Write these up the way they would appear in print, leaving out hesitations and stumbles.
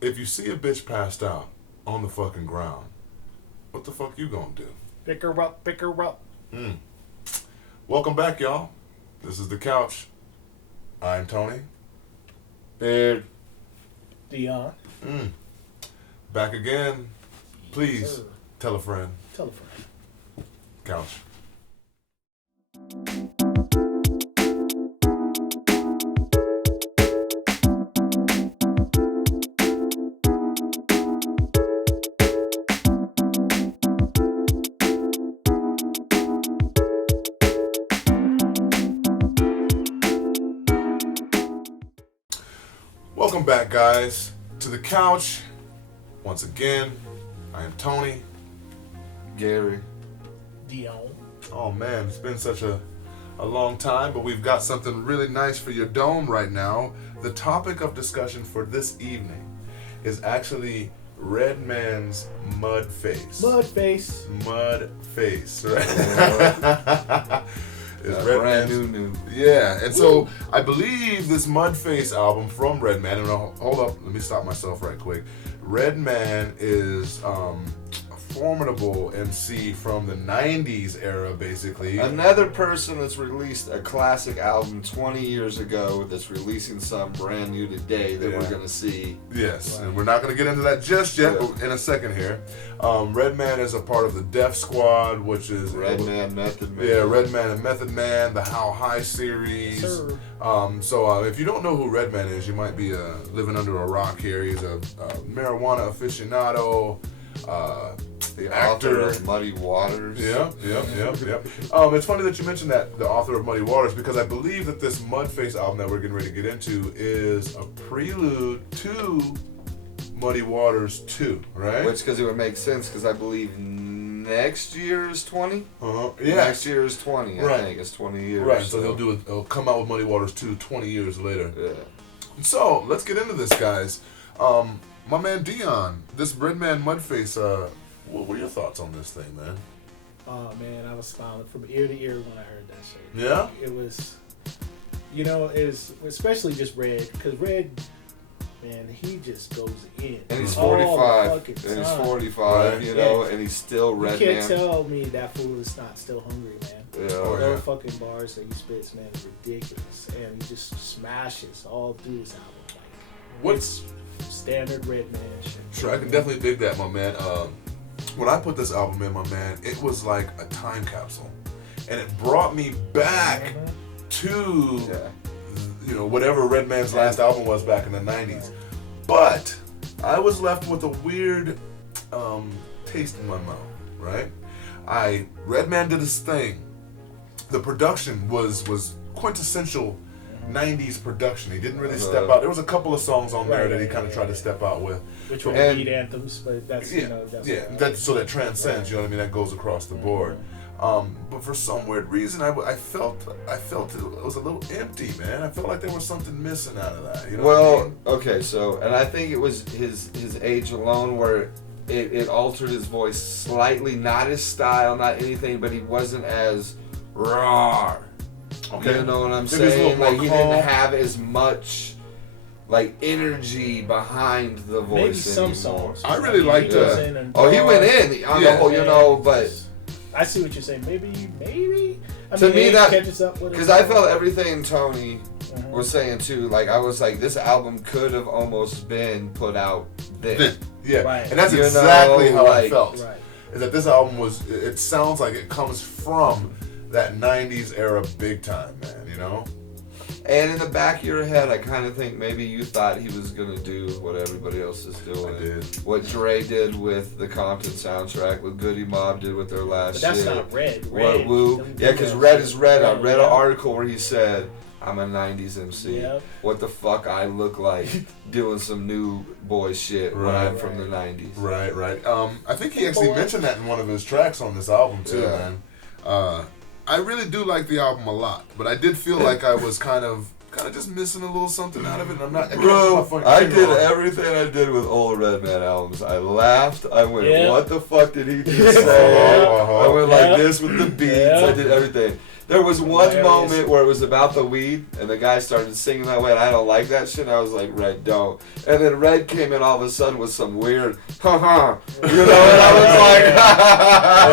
if you see a bitch passed out on the fucking ground, what the fuck you gonna do? Pick her up, pick her up. Welcome back, y'all. This is The Couch. I'm Tony. Beard. Dion. Back again. Please, Yes, sir. tell a friend. Tell a friend. Couch. Welcome back, guys, to The Couch. Once again, I am Tony. Gary. Dion. Oh man, it's been such a long time, but we've got something really nice for your dome right now. The topic of discussion for this evening is actually Redman's Mudface. Mudface. Mudface, right? It's Brand Redman's- new. Yeah, and so I believe this Mudface album from Redman, and hold up, let me stop myself right quick. Redman is a formidable MC from the 90s era, basically. Another person that's released a classic album 20 years ago that's releasing some brand new today that we're going to see. Yes, Wow. and we're not going to get into that just yet, but in a second here. Redman is a part of the Def Squad, which is... Redman, Method Man. Yeah, Redman and Method Man, the How High series. Yes, sir. So if you don't know who Redman is, you might be living under a rock here. He's a marijuana aficionado, The actor. author of Muddy Waters. Yeah. It's funny that you mentioned that, the author of Muddy Waters, because I believe that this Mudface album that we're getting ready to get into is a prelude to Muddy Waters 2, right? Which, because it would make sense, because I believe next year is 20? Yeah. Next year is 20, Right. I think. It's 20 years. Right, so he'll come out with Muddy Waters 2 20 years later. Yeah. So, let's get into this, guys. My man Dion, this Redman Mudface, what were your thoughts on this thing, man? Oh man, I was smiling from ear to ear when I heard that shit. Yeah? It was, especially just Red, because Red, man, he just goes in. And he's all the 45. fucking And he's time. 45, Right. you know, Yeah. and he's still You Redman. can't tell me that fool is not still hungry, man. Yeah. Oh, The yeah. fucking bars that he spits, man, is ridiculous, and he just smashes all through his album. Like, What's... standard Redman shit. Sure, I can definitely dig that, my man. When I put this album in, my man, it was like a time capsule. And it brought me back to, Yeah. whatever Redman's last album was back in the 90s. But I was left with a weird taste in my mouth, right? Redman did his thing. The production was quintessential 90s production. He didn't really step out. There was a couple of songs on there that he kind of tried to step out with. Which were And- beat anthems, but that's, So that transcends, you know what I mean? That goes across the board. But for some weird reason, I felt it was a little empty, man. I felt like there was something missing out of that. You know what I Well, mean? okay, so, and I think it was his age alone where it altered his voice slightly, not his style, not anything, but he wasn't as raw. Okay. You know what I'm Maybe it's a little saying? more Like, he calm. didn't have as much, like, energy behind the voice maybe some anymore. songs. I really liked He goes it. in and Oh, he went in on the whole, but... I see what you're saying. Maybe. I To mean, me, age that- catches up with it. Because I felt everything Tony Mhm. was saying, too. Like, I was like, this album could have almost been put out then. Yeah, Right. and that's You know, exactly how I like- felt. Right. Is that this album it sounds like it comes from that 90s era big time, man, you know? And in the back of your head, I kind of think maybe you thought he was going to do what everybody else is doing. I did. What Dre did with the Compton soundtrack, what Goody Mob did with their last But that's shit. not Red. What Red. Woo? them- Yeah, because them- Red is Red. I read an yeah. article where he said, I'm a 90s MC. Yeah. What the fuck I look like doing some new boy shit when Right. I'm from the 90s. Right. I think he actually mentioned that in one of his tracks on this album too, Yeah. man. I really do like the album a lot, but I did feel like I was kind of just missing a little something out of it. And I'm not. I can't put Bro, my fucking I finger did on it. everything I did with old Redman albums. I laughed. I went, Yeah. what the fuck did he just say? Uh-huh. I went Yeah. like this with the beats. Yeah. I did everything. There was one Hilarious. moment where it was about the weed, and the guy started singing that way, and I don't like that shit. And I was like, Red, don't. And then Red came in all of a sudden with some weird, ha, you know, and I was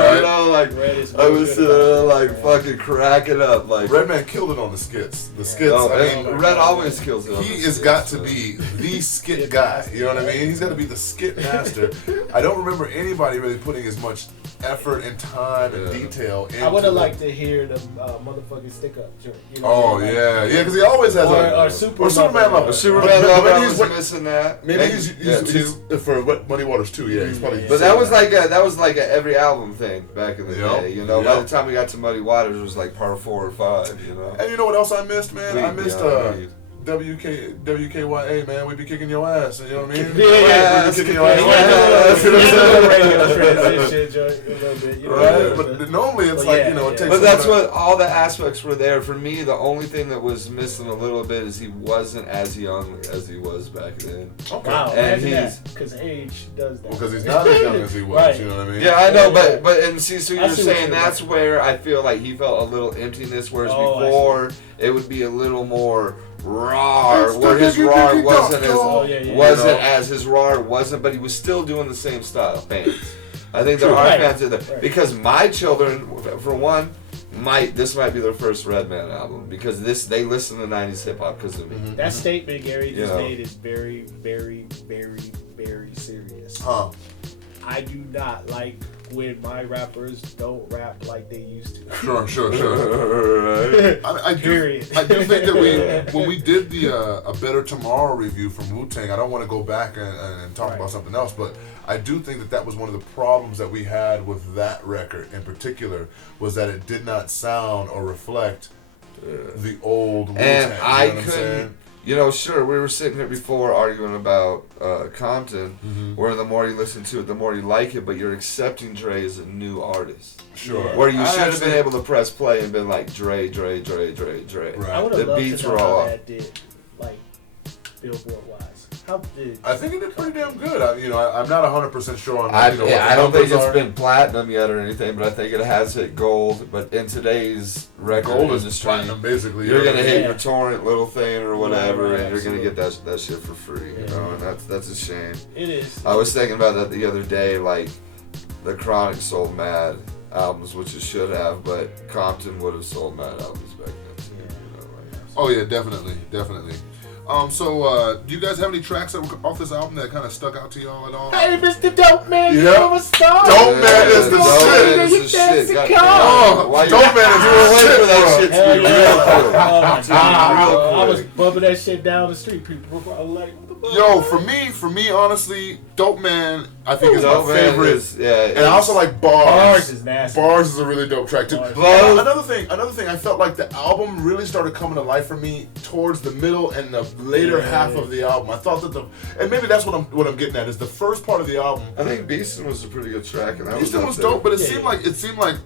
like, you know, like, Red is I was good about like that, fucking cracking up, like. Redman killed it on the skits. The skits. Oh, I man, mean, Red always kills it. on he the has skits, got to so. be the skit guy. You know what I mean? He's got to be the skit master. I don't remember anybody really putting as much effort and time and detail into I would have it. liked to hear the motherfucking stick up joint. You know, Oh like, yeah, because he always has or a Superman lover. Superman But Lover, I he's was missing that. Maybe he's two. for Muddy Waters 2. Yeah, he's probably. But that was like a every album thing back in the Yep. day. You know, Yep. by the time we got to Muddy Waters, it was like part 4 or 5. You know. And you know what else I missed, man? I missed Weed. WKYA, man. We be kicking your ass. You know what I mean? Yeah, we be kicking your Yeah, ass. you know the radio transition joint a little bit, you know, Right, but but normally it's Well, like, yeah, you know, it yeah. takes. But that's some of what all the aspects were there for me. The only thing that was missing a little bit is he wasn't as young as he was back then. that- Okay. wow, And imagine he's- that, because age does that. Because he's not as young as he was. Right. You know what I mean? Yeah, I know, Yeah. but and see, so I you're see what saying you're that's saying. where I feel like he felt a little emptiness, whereas Oh, I see. before it would be a little more raw, It's where the his diggy raw diggy wasn't dog, as dog. yeah. wasn't You know? as his raw wasn't, but he was still doing the same style. Fans, I think there True, are right, fans in there right. because my children, for one, this might be their first Redman album because they listen to '90s hip hop because of me. Mhm. That statement Gary just Yeah. made is very, very, very, very serious. Huh. I do not like when my rappers don't rap like they used to. Sure. Right? I do Period. think that when we did the A Better Tomorrow review from WuTang, I don't want to go back and talk Right. about something else, but I do think that was one of the problems that we had with that record in particular, was that it did not sound or reflect the old WuTang. And you know I what I'm saying? couldn't, sure, we were sitting here before arguing about Compton, where the more you listen to it, the more you like it, but you're accepting Dre as a new artist. Sure. Yeah. Where you I should have actually- been able to press play and been like Dre. Right. I would The have loved beats to were know all how off. that did, like, Billboard wise. How did? I think it did pretty damn good. I'm not 100% sure on I what the don't think numbers it's are. been platinum yet or anything, but I think it has hit gold. But in today's record Gold is industry, platinum, basically. you're you know gonna what I hit mean? your torrent little thing or whatever, Right, and you're gonna absolutely. get that shit for free. You know, and that's a shame. It is. I was thinking about that the other day, like the Chronic sold mad albums, which it should have, but Compton would have sold mad albums back then. Yeah. You know, like, Oh yeah, definitely. So do you guys have any tracks that were off this album that kind of stuck out to y'all at all? Hey, Mr. Dope Man, you Yeah. know a star. Dope Man is the Dope shit. Man is the You dance shit. the God car. damn. Why you- Dope Man is you were the waiting shit, for that bro. shit to Hell be yeah. real quick. Oh my God, real bro. I was quick. bumping that shit down the street. People were like, what the fuck? Yo, for me, honestly, Dope Man, I think is Dope my Man favorite. is- yeah, And I also like Bars. Bars is nasty. Bars is a really dope track too. Bars. Bars. Another thing, I felt like the album really started coming to life for me towards the middle and the later half of the album. I thought that and maybe that's what I'm getting at, is the first part of the album. I think Beastin' was a pretty good track, and that Beastin' was up there. dope, but it Yeah, seemed like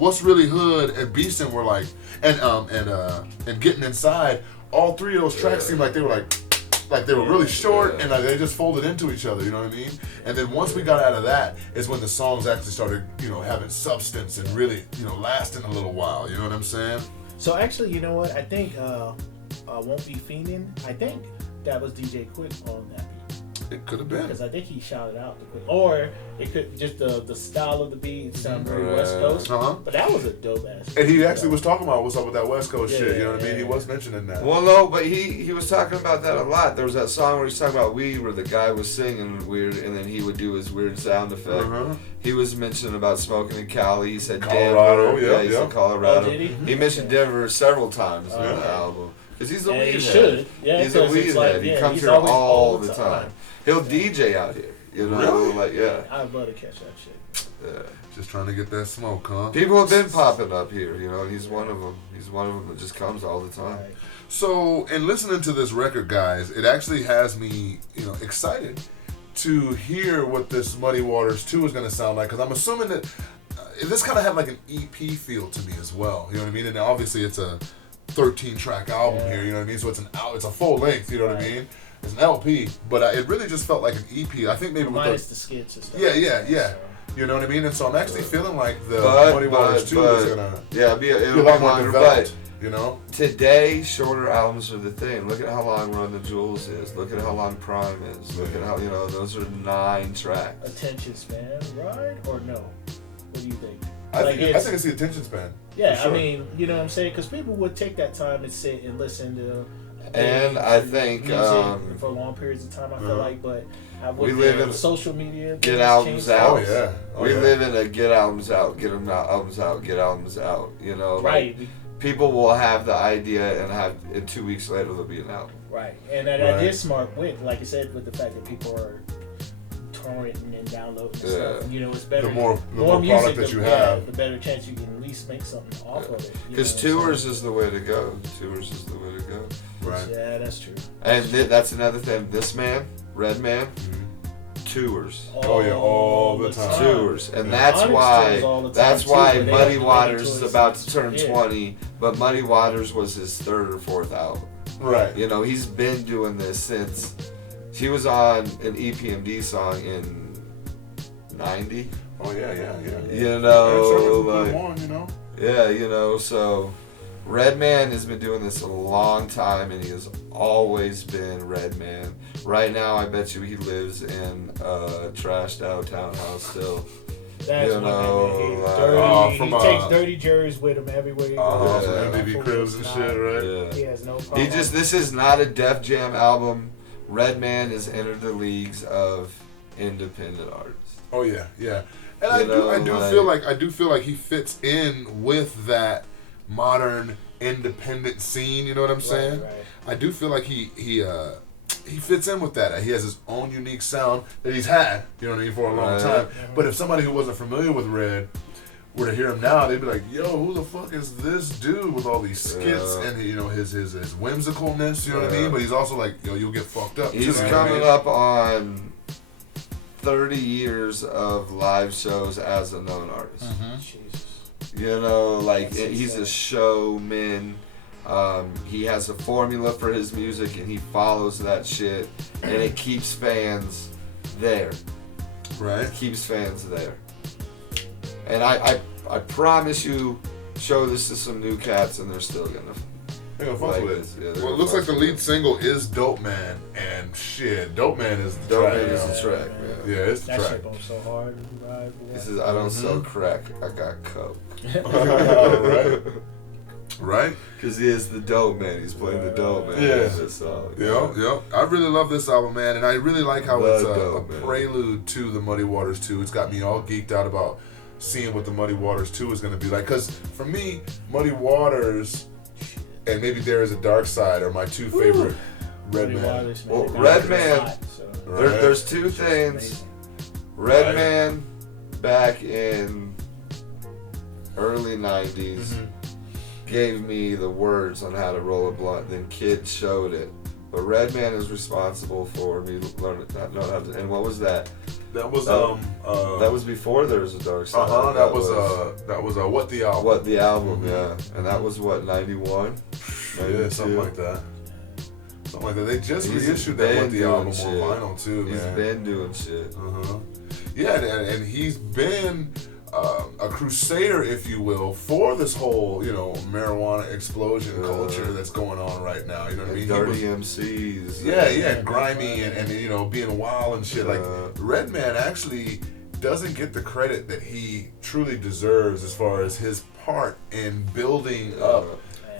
What's Really Hood and Beastin' were like, and Getting Inside. All three of those tracks seemed like they were like they were really short and like they just folded into each other. You know what I mean? And then once we got out of that, is when the songs actually started, having substance and really, lasting a little while. You know what I'm saying? So actually, you know what? I think Won't Be Fiendin'. I think that was DJ Quick on that beat. It could have been. Because I think he shouted out the Quick. Or it could just the style of the beat sound very West Coast. Uh-huh. But that was a dope ass. And he actually was talking about what's up with that West Coast Yeah, shit. You know what I yeah, mean? He yeah. was mentioning that. Well, no, but he was talking about that a lot. There was that song where he's talking about weed, where the guy was singing weird, and then he would do his weird sound effect. Uh-huh. He was mentioning about smoking in Cali. He said Colorado, Denver. yeah, he yeah. said Colorado. Oh, did he? He mentioned Denver several times on the Okay. album. Because he's a And he weed should. head. Yeah, He's a 'cause weed it's like, head. He yeah, comes he's here always all all the the time. time. He'll DJ out here. You know, Really? like, yeah. I'd love to catch that shit. Yeah. Just trying to get that smoke, huh? People have been popping up here, and he's one of them. He's one of them that just comes all the time. Right. So, in listening to this record, guys, it actually has me, excited to hear what this Muddy Waters 2 is going to sound like. Because I'm assuming that this kind of had like an EP feel to me as well. You know what I mean? And obviously, it's a 13-track album here. You know what I mean? So it's it's a full length. You know what I mean? It's an LP, but it really just felt like an EP. I think maybe with Minus the skits and stuff. Yeah. You know what I mean? And so I'm actually feeling like the But- Muddy Waters but- 2 but- is gonna Yeah, be a it'll be lot more longer, developed. but You know? today shorter albums are the thing. Look at how long Run the Jewels is. Look at how long Prime is. Look at how, those are 9 tracks. Attention span, right or no? What do you think? I Like, think it's the attention span. Yeah, for sure. I mean, you know what I'm saying? Because people would take that time and sit and listen to And I think music for long periods of time. I feel like, but we live in social media. get things albums change. out. Oh yeah. Oh, We yeah. live in a get albums out, get them out, albums out, get albums out. Like, Right, people will have the idea and 2 weeks later there'll be an album. right, and that Right. is smart with, like I said, with the fact that people are torrenting and downloading and stuff. And, it's better. The more music, product that you yeah, have. the better chance you can at least make something off of it. Because tours is the way to go. Tours is the way to go. Right. Yeah, that's true. And that's another thing. This man, Redman, tours. Oh, yeah, all the time. Tours, and Yeah. that's Onyx why tours all the time, that's too, why but they Muddy have the Waters many is tours. about to turn Yeah. 20, but Muddy Waters was his 3rd or 4th album. Right. He's been doing this since he was on an EPMD song in '90. Oh yeah. So Redman has been doing this a long time, and he has always been Redman. Right now, I bet you he lives in a trashed out townhouse still. That's You one know, thing. like- Dirty. from, he takes dirty jerseys with him everywhere he goes. From Yeah. MTV Cribs and shit, right? Yeah. He has no problem. This is not a Def Jam album. Redman has entered the leagues of independent artists. Oh yeah. And I do feel like he fits in with that modern independent scene. You know what I'm saying? Right. I do feel like he fits in with that. He has his own unique sound that he's had, for a long Right. time. But if somebody who wasn't familiar with Red were to hear him now, they'd be like, "Yo, who the fuck is this dude with all these skits and his whimsicalness?" You know what I mean? But he's also like, "Yo, you'll get fucked up." He's too, you know what I coming mean? up on 30 years of live shows as a known artist. Jesus. That's he's insane. a showman. He has a formula for his music, and he follows that shit, and it keeps fans there. Right. Keeps fans there. And I promise you, show this to some new cats, and they're still gonna. They're gonna fuck Like with this, it. yeah, they're Well, it gonna looks like fuck the with lead single is Dope Man, and shit, Dope Man is the Dope track. Man is yo. the track, man. Yeah, it's the That track. shit goes so hard. Right? This is I don't sell crack, I got coke. Right. Right? Because he is the dope man. He's playing the dope man. Yeah. in this song. Yep. I really love this album, man, and I really like how Love it's a Dope, man. prelude to the Muddy Waters 2. It's got me all geeked out about seeing what the Muddy Waters 2 is going to be like. Because for me, Muddy Waters and maybe There Is a Dark Side are my two favorite Redman. Well, Redman, Right. there's two things. Redman back in early 90s gave me the words on how to roll a blunt. Then Kid showed it. But Redman is responsible for me learning not knowing how to. And what was that? That was That was before There Was a Dark Side. that was What the Album. What the album, yeah. And that was what, 91? Yeah, something like that. Something like that. They just He's reissued been that What the doing Album shit. on vinyl too, man. He's been doing shit. Yeah, and he's been a crusader, if you will, for this whole, marijuana explosion culture that's going on right now. You know what I mean? Dirty MCs. Yeah, grimy and being wild and shit. Like Redman actually doesn't get the credit that he truly deserves as far as his part in building up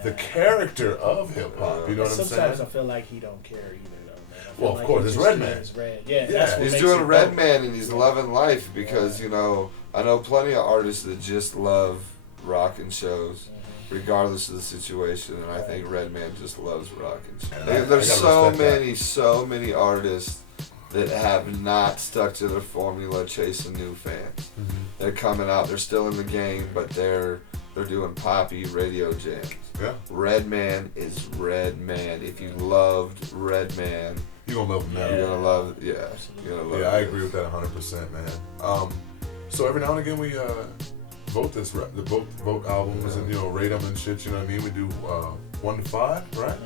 the character of hip hop. You know what I'm saying? Sometimes I feel like he don't care either, though, man. I feel Well, of like course, he it's just Redman. is Red. Yeah, Yeah. that's what He's makes doing it Redman and he's loving life because, I know plenty of artists that just love rocking shows, regardless of the situation, and I think Redman just loves rocking shows. Yeah, I There's gotta so many artists that have not stuck to their formula chasing new fans. They're coming out, they're still in the game, but they're doing poppy radio jams. Yeah. Redman is Redman. If you loved Redman, You're gonna love him now. you're gonna love it. Yeah, you're gonna love it. Yeah, I agree with that 100%, man. So every now and again we vote vote albums and rate them and shit. You know what I mean? We do 1 to 5, right?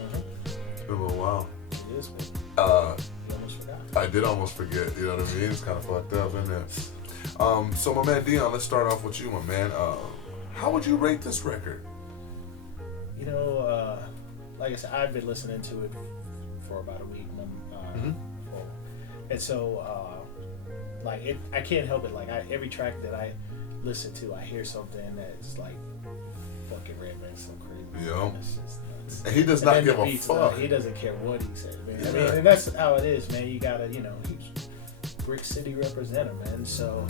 It's been a little while. It is, man. Uh, You almost forgot. I did almost forget. You know what I mean? It's kind of fucked up, isn't it? So my man Dion, let's start off with you, my man. How would you rate this record? You know, like I said, I've been listening to it for about a week. And so, like, I can't help it. Like, every track that I listen to, I hear something that's like, fucking Redman so crazy. Yeah. It's just nuts. And he does And not then give the a beats, fuck. he doesn't care what he said, man. I Yeah. mean, and that's how it is, man. You gotta, you know, he's Brick City representative, man. So,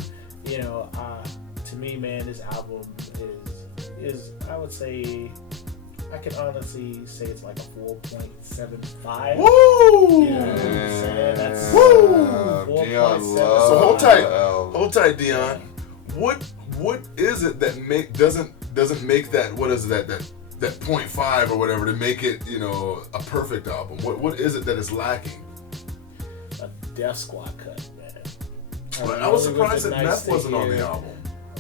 you know, to me, man, this album is I would say, I can honestly say it's like a 4.75. Woo! You know what I'm saying? That's Woo! Dion 4.75. loves So hold tight. the album. Hold tight, Dion. What is it that doesn't make that, what is that 0.5 or whatever to make it, you know, a perfect album? What is it that is lacking? A Death Squad cut, man. I was Really surprised that nice Meth to wasn't on hear. the album.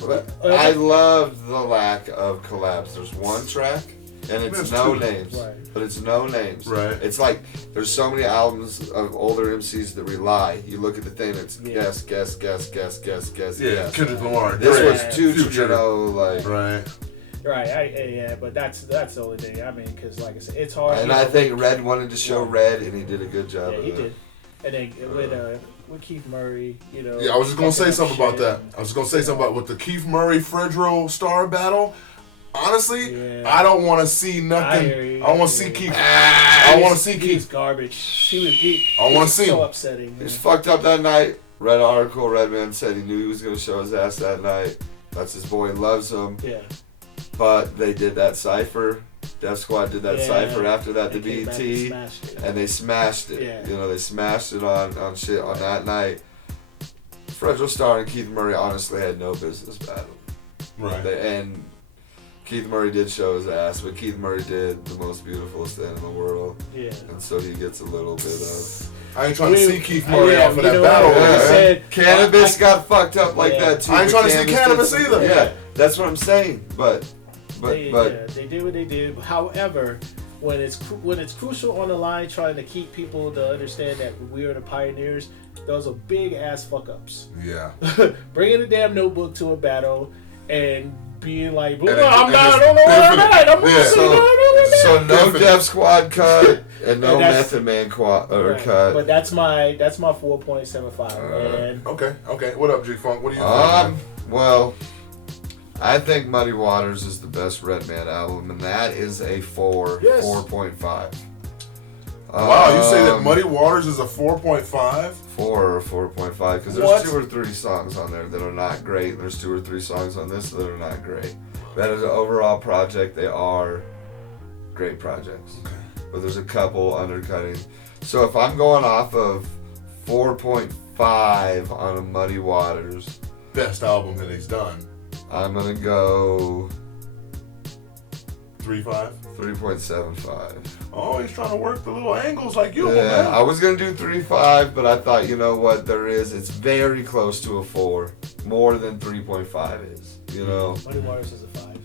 But I love the lack of collabs. There's one track, and it's There's no two. names. Right. But it's no names. Right. It's like there's so many albums of older MCs that rely. You look at the thing, it's guess. Yeah, Kendrick Lamar. This Drake, was too, Future. you know, like. Right. Right, yeah, but that's the only thing. I mean, because like I said, it's hard. And you I know, think Red wanted to show Red, and he did a good job Yeah, of he that. did. And then with Keith Murray, you know. Yeah, I was just gonna say fucking something up about that. shit. I was gonna say something about with the Keith Murray Fredro Star battle. Honestly, Yeah. I don't want to see I nothing. hear you, I want I to see hear you. Keith. I want to see He was Keith. garbage. He I wanna was see so him. upsetting. He Man. was fucked up that night. Read an article, Redman said he knew he was going to show his ass that night. That's his boy, loves him. Yeah. But they did that cypher. Def Squad did that Yeah. cypher after that, the They came back and BET. smashed it. And they smashed it. Yeah. You know, they smashed it on shit on that night. Fredro Starr and Keith Murray honestly had no business battling. Right. And Keith Murray did show his ass, but Keith Murray did the most beautiful thing in the world. Yeah. And so he gets a little bit of... I ain't trying to see Keith Murray yeah, off of you that know battle. what? Yeah. He said, Cannabis I- got fucked up like Yeah. that too. I ain't but trying to see Cannabis did- either. Yeah, that's what I'm saying. But they did what they did. However, when it's crucial on the line, trying to keep people to understand that we are the pioneers, those are big ass fuck ups. Yeah. Bringing a damn notebook to a battle and being like, well, And no, it- I'm and not. it's I don't know what I'm definite. at. I'm Yeah. not saying So no Definitely. Def Squad cut and no And that's- Method Man Right. cut. But that's my 4.75, man. Okay. What up, G Funk? What do you think? Well, I think Muddy Waters is the best Redman album, and that is a 4.5. Wow, you say that Muddy Waters is a 4.5? 4 or 4.5, because there's What? 2 or 3 songs on there that are not great, and there's 2 or 3 songs on this that are not great. But as an overall project, they are great projects. But there's a couple undercutting. So if I'm going off of 4.5 on a Muddy Waters, Best album that he's done. I'm gonna go 3.5? 3.75. Oh, he's trying to work the little angles like you, Yeah, man. I was gonna do 3.5, but I thought, you know what, it's very close to a 4, more than 3.5 is, you know. Muddy Waters is a 5.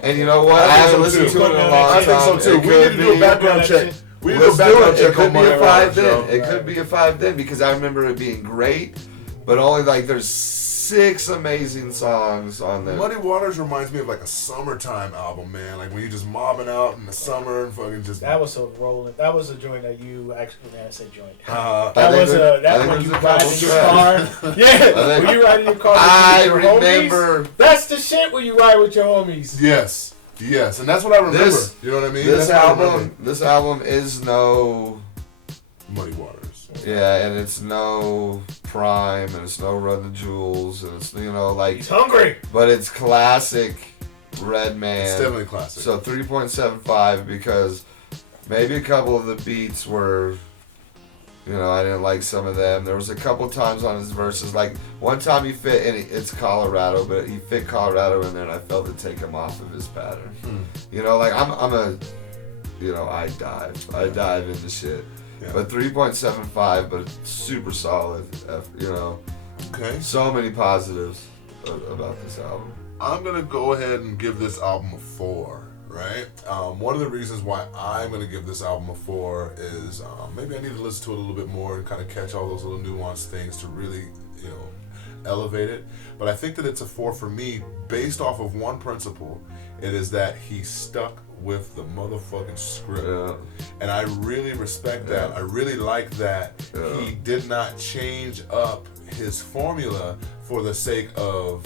And you know what, I I think haven't so listened too. to it in a long I time. think so too. It We could need to do a be- background check. We need to do a Let's do background it. check It could on be a Muddy 5 Waters, then. yo. It could be a 5 then, because I remember it being great, but only like there's 6 amazing songs on there. Muddy Waters reminds me of like a summertime album, man. Like when you're just mobbing out in the summer and fucking just. That was so rolling. That was a joint that you actually, man, I say joint. Uh, That think was there- I that think when you there's a ride couple in your car. Yeah, think- when you ride in your car. I with your remember- homies. That's the shit when you ride with your homies. yes, and that's what I remember. This- you know what I mean? This That's what I remember. album is no, Muddy Waters. yeah, and it's no Prime, and it's no Run the Jewels, and it's, you know, like, He's hungry. but it's classic Redman. It's definitely classic. So 3.75, because maybe a couple of the beats were, you know, I didn't like some of them. There was a couple times on his verses, like one time he fit, and it's Colorado, but he fit Colorado in there, and I felt to take him off of his pattern. You know, like I'm a, you know, I dive into shit. Yeah. But 3.75, but it's super solid. You know, Okay. so many positives about this album. I'm gonna go ahead and give this album a 4. Right. One of the reasons why I'm gonna give this album a 4 is maybe I need to listen to it a little bit more and kind of catch all those little nuanced things to really, you know, elevate it. But I think that it's a 4 for me based off of one principle. It is that he stuck with the motherfucking script. Yeah. And I really respect that. I really like that he did not change up his formula for the sake of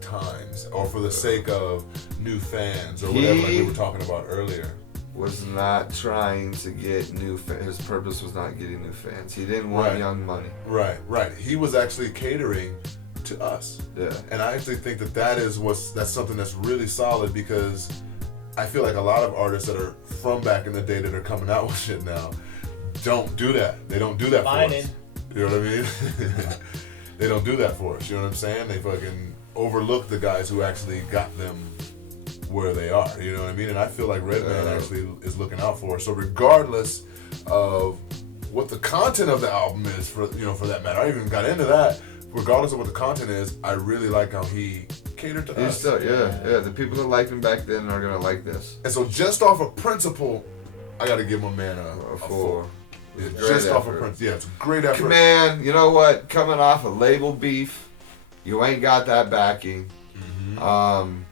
times or for the sake of new fans or whatever like we were talking about earlier. Was not trying to get new fans. His purpose was not getting new fans. He didn't want young money. Right. He was actually catering to us. Yeah. And I actually think that that's something that's really solid because I feel like a lot of artists that are from back in the day that are coming out with shit now don't do that. They don't do that for us. You know what I mean? They don't do that for us. You know what I'm saying? They fucking overlook the guys who actually got them where they are. You know what I mean? And I feel like Redman actually is looking out for us. So regardless of what the content of the album is, for that matter, I even got into that. Regardless of what the content is, I really like how he catered to us. Still, yeah. The people that liked him back then are gonna like this. And so, just off of principle, I got to give my man a 4. Yeah, just off of principle, yeah, it's a great effort. Man, you know what? Coming off a label beef, you ain't got that backing. Mm-hmm.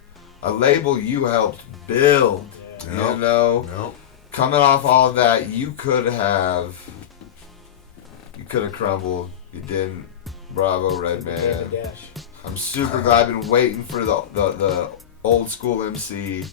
A label you helped build. You know, coming off all of that, you could have crumbled. You didn't. Bravo, Redman. I'm super glad. I've been waiting for the old school MC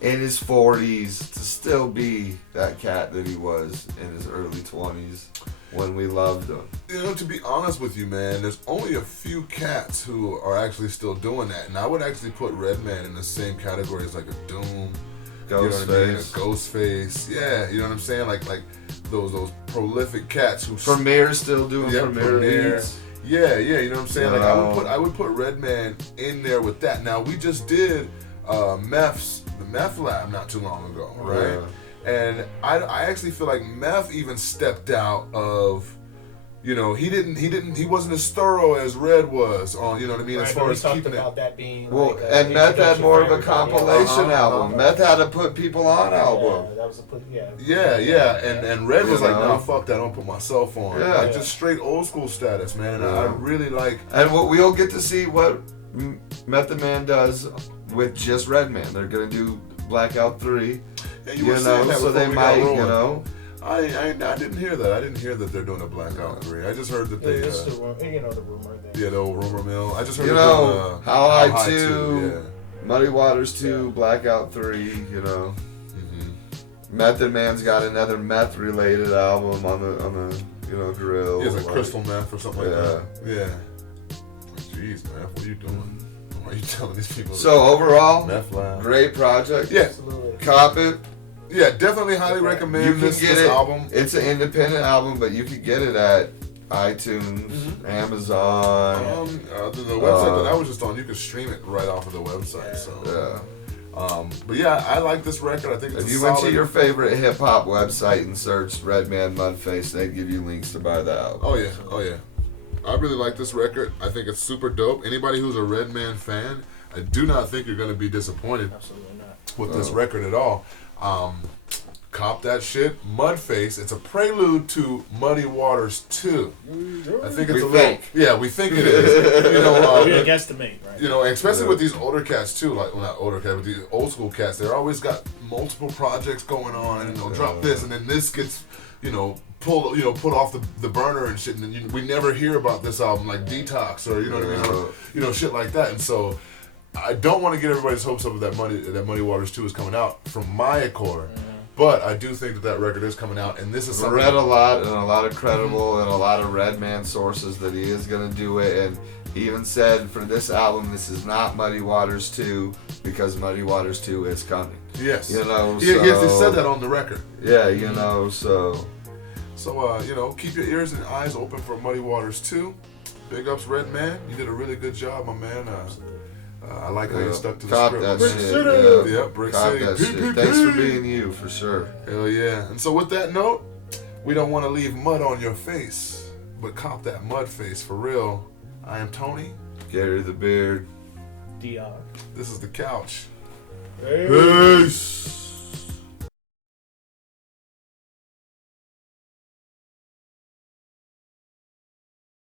in his 40s to still be that cat that he was in his early 20s when we loved him. You know, to be honest with you, man, there's only a few cats who are actually still doing that. And I would actually put Redman in the same category as like a Doom. Ghostface. You know what I mean? A Ghostface. Yeah, you know what I'm saying? Like those prolific cats who Premier's still doing Premier leads. Yeah, you know what I'm saying? Like I would put Redman in there with that. Now we just did the Meth Lab not too long ago, right? Yeah. And I actually feel like Meth even stepped out of, you know, he wasn't as thorough as Red was on, you know what I mean, as far as keeping about that being and Meth had more of a compilation album. Meth had to put people on album. Yeah, that was and Red was like, nah, fuck that, I don't put myself on. Yeah. Like just straight old school status, man. And I really like. And we'll get to see what Method Man does with just Redman. They're gonna do Blackout 3. Yeah, you know, so they might, you know. I didn't hear that. I didn't hear that they're doing a Blackout 3. I just heard that they. The rumor. Yeah, the old rumor mill. I just heard. You know, How High 2, Muddy Waters 2, Blackout 3. You know, Method Man's got another meth related album on the grill. He has a crystal meth or something like that. Yeah. Jeez, man, what are you doing? Why are you telling these people? So overall, Meth Lab. Great project. Yeah. Absolutely. Cop it. Yeah, definitely highly recommend this album. It's an independent album, but you can get it at iTunes, Amazon. The website that I was just on, you can stream it right off of the website. So but yeah, I like this record. I think it's if you went to your favorite hip hop website and searched Redman Mudface, they'd give you links to buy the album. Oh yeah. I really like this record. I think it's super dope. Anybody who's a Redman fan, I do not think you're going to be disappointed with this record at all. Cop that shit. Mudface. It's a prelude to Muddy Waters 2. I think it's we think it is. You know, we guesstimate, right? You know, especially with these older cats too. Like, well, not older cats, but these old school cats. They're always got multiple projects going on, and they'll drop this, and then this gets, put off the burner and shit, and then we never hear about this album like Detox or you know what I mean, shit like that. And so I don't want to get everybody's hopes up that Muddy Waters 2 is coming out from my accord, but I do think that record is coming out, and this is something. I read a lot and a lot of credible and a lot of Redman sources that he is gonna do it, and he even said for this album this is not Muddy Waters 2 because Muddy Waters 2 is coming. Yes, you know. He said that on the record. Yeah, you know, so. So, keep your ears and eyes open for Muddy Waters 2. Big ups, Redman. You did a really good job, my man. I like how you stuck to the script. That Brick shit. City. Yeah, Brick City. That shit. Thanks for being you, for sure. Hell yeah. And so with that note, we don't want to leave mud on your face, but cop that mud face for real. I am Tony. Gary the Beard. DR. This is The Couch. Peace.